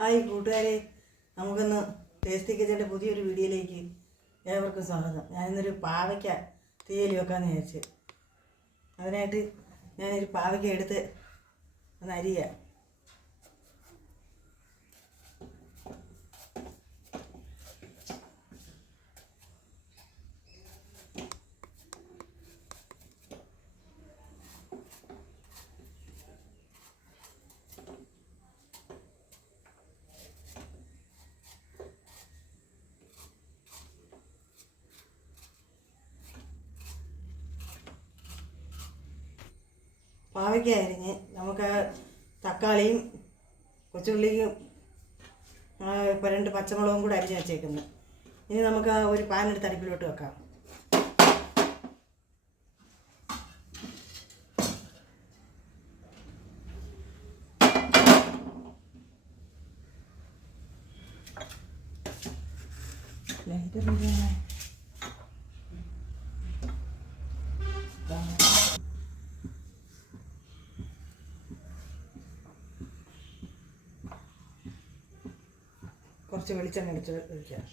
Hi കൂട്ടുകാരെ. നമുക്കൊന്ന് tasty കിച്ചന്റെ പുതിയൊരു വീഡിയോയിലേക്ക് ഏവർക്കും സ്വാഗതം. ഞാനിന്നൊരു പാവയ്ക്ക തീയലി വെക്കാമെന്ന് വിചാരിച്ചു. അതിനായിട്ട് ഞാനൊരു പാവയ്ക്ക എടുത്ത് ഒന്ന് അരിയ. പാവയ്ക്ക അരിഞ്ഞ് നമുക്ക് തക്കാളിയും കൊച്ചുള്ളിയും ആ, ഇപ്പം രണ്ട് പച്ചമുളകും കൂടെ അരിഞ്ഞ് വെച്ചേക്കുന്നു. ഇനി നമുക്ക് ഒരു പാൻ എടുത്ത് അടുപ്പിലോട്ട് വെക്കാം. ലൈറ്റ് കുറച്ച് വെളിച്ചെണ്ണ അടിച്ച് ഒഴിക്കാം.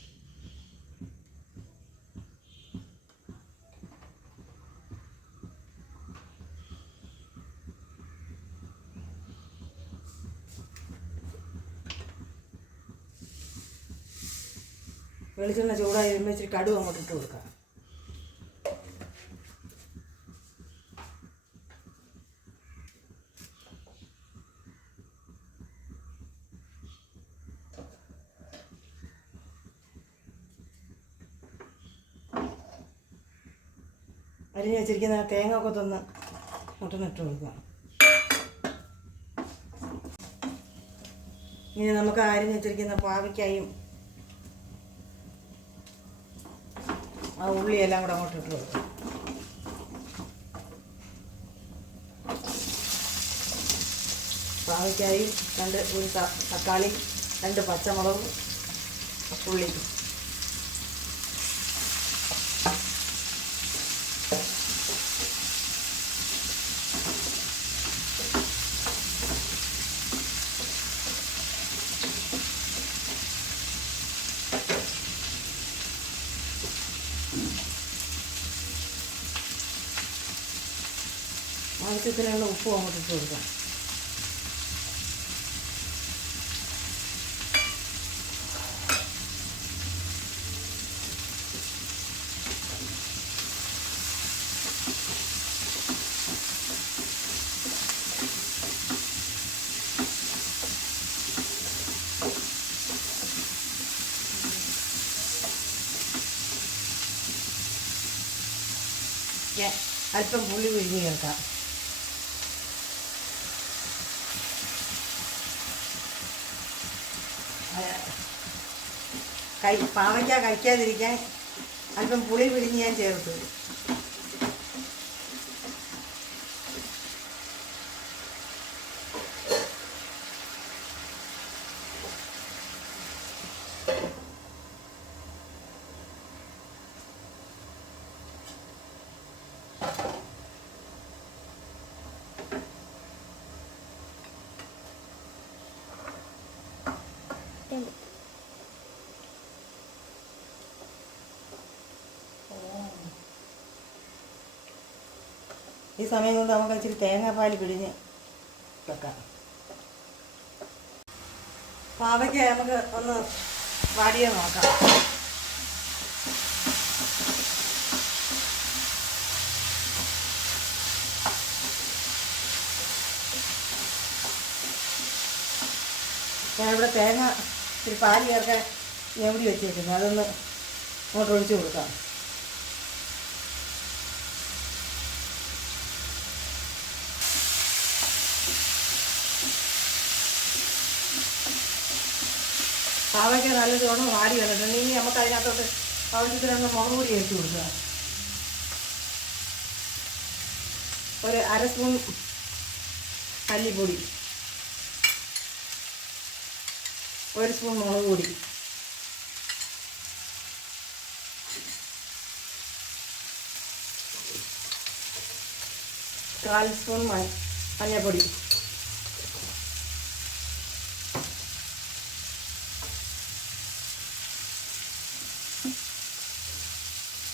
വെളിച്ചെണ്ണ ചൂടായി വരുമ്പോൾ ഇച്ചിരി കടുവ് അങ്ങോട്ട് ഇട്ട് കൊടുക്കാം. അരിഞ്ഞ് വെച്ചിരിക്കുന്ന തേങ്ങ ഒക്കെ തന്ന് മുട്ട നട്ട് കൊടുക്കാം ഇനി നമുക്ക് അരിഞ്ഞ് വെച്ചിരിക്കുന്ന പാവയ്ക്കായും ആ ഉള്ളിയെല്ലാം കൂടെ അങ്ങോട്ട് ഇട്ട് കൊടുക്കാം. പാവയ്ക്കായും രണ്ട് ഒരു തക്കാളി രണ്ട് പച്ചമുളകും ഉള്ളി ആവശ്യത്തിനുള്ള ഉപ്പും അങ്ങോട്ട് ഇട്ട് കൊടുക്കാം. അല്പം പുളി പിഴിഞ്ഞ് ചേർക്കാം. കൈ പാവയ്ക്ക കഴിക്കാതിരിക്കാൻ അല്പം പുളി പിഴിഞ്ഞ് ഞാൻ ചേർത്തു. ഈ സമയം കൊണ്ട് നമുക്ക് ഇച്ചിരി തേങ്ങാപ്പാൽ പിഴിഞ്ഞ് വെക്കാം. പാവയ്ക്ക നമുക്ക് ഒന്ന് വാടിയേ നോക്കാം. ഞാനിവിടെ തേങ്ങ ഇച്ചിരി പാൽ ചേർക്കാൻ ഞെവിടി വെച്ചേക്കുന്നു അതൊന്ന് അങ്ങോട്ട് ഒഴിച്ചു കൊടുക്കാം. പാവയ്ക്ക നല്ല ചോണം വാടി വന്നിട്ടുണ്ട്. ഇനി നമുക്ക് അതിനകത്തോട്ട് ആവശ്യത്തിനൊന്ന് മുളക് പൊടി ചേർത്ത് കൊടുക്കുക. ഒരു അര സ്പൂൺ മല്ലിപ്പൊടി. ഒരു സ്പൂൺ മുളക് പൊടി കാൽ സ്പൂൺ മ- മഞ്ഞൾപ്പൊടി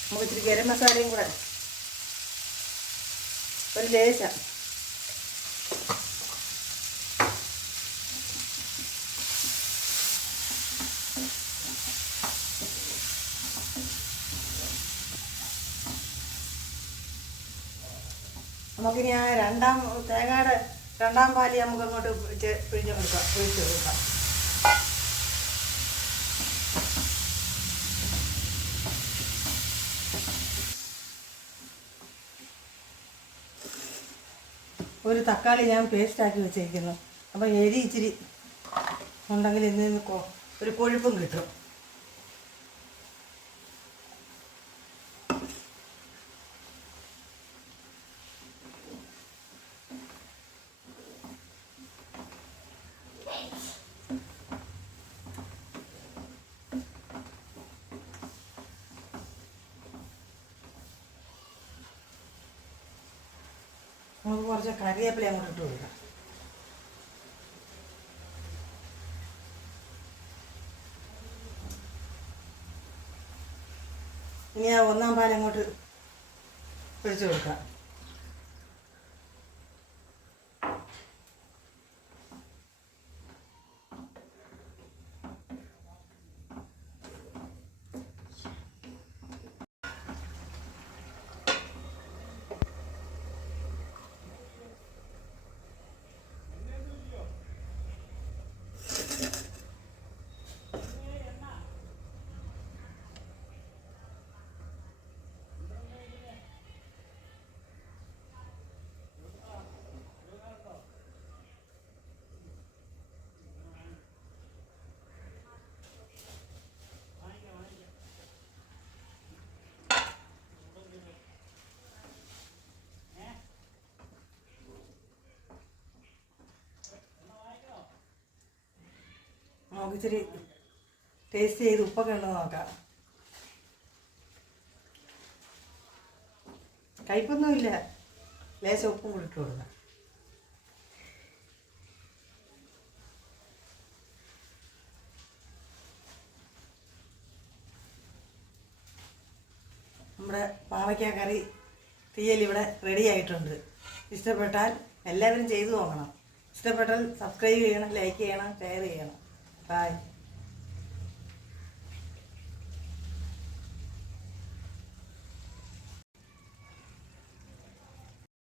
നമുക്ക് ഇച്ചിരി ഗരം മസാലയും കൂടെ. ഒരു ലേശം. നമുക്കിനി ആ രണ്ടാം തേങ്ങയുടെ രണ്ടാം പാലി നമുക്ക് അങ്ങോട്ട് പിഴിഞ്ഞ് കൊടുക്കാം ഒഴിച്ച് കൊടുക്കാം. ഒരു തക്കാളി ഞാൻ പേസ്റ്റ് ആക്കി വെച്ചിരിക്കുന്നു. അപ്പോൾ എരി ഇച്ചിരി ഉണ്ടെങ്കിൽ ഇതിൽ നിന്ന് ഒരു കൊഴുപ്പും കിട്ടും. നമുക്ക് കുറച്ച് കറിവേപ്പില അങ്ങോട്ട് ഇട്ട് കൊടുക്കാം. ഇനി ആ ഒന്നാം പാൽ അങ്ങോട്ട് ഒഴിച്ചു കൊടുക്കാം. നമുക്ക് ഇച്ചിരി ടേസ്റ്റ് ചെയ്ത് ഉപ്പൊക്കെ ഉണ്ടോ നോക്കാം. കയ്പൊന്നുമില്ല ലേശം ഉപ്പും കൂടി ഇട്ട് കൊടുക്കാം. നമ്മുടെ പാവയ്ക്ക കറി തീയൽ ഇവിടെ റെഡി ആയിട്ടുണ്ട്. ഇഷ്ടപ്പെട്ടാൽ എല്ലാവരും ചെയ്തു നോക്കണം. ഇഷ്ടപ്പെട്ടാൽ സബ്സ്ക്രൈബ് ചെയ്യണം ലൈക്ക് ചെയ്യണം ഷെയർ ചെയ്യണം. Bye.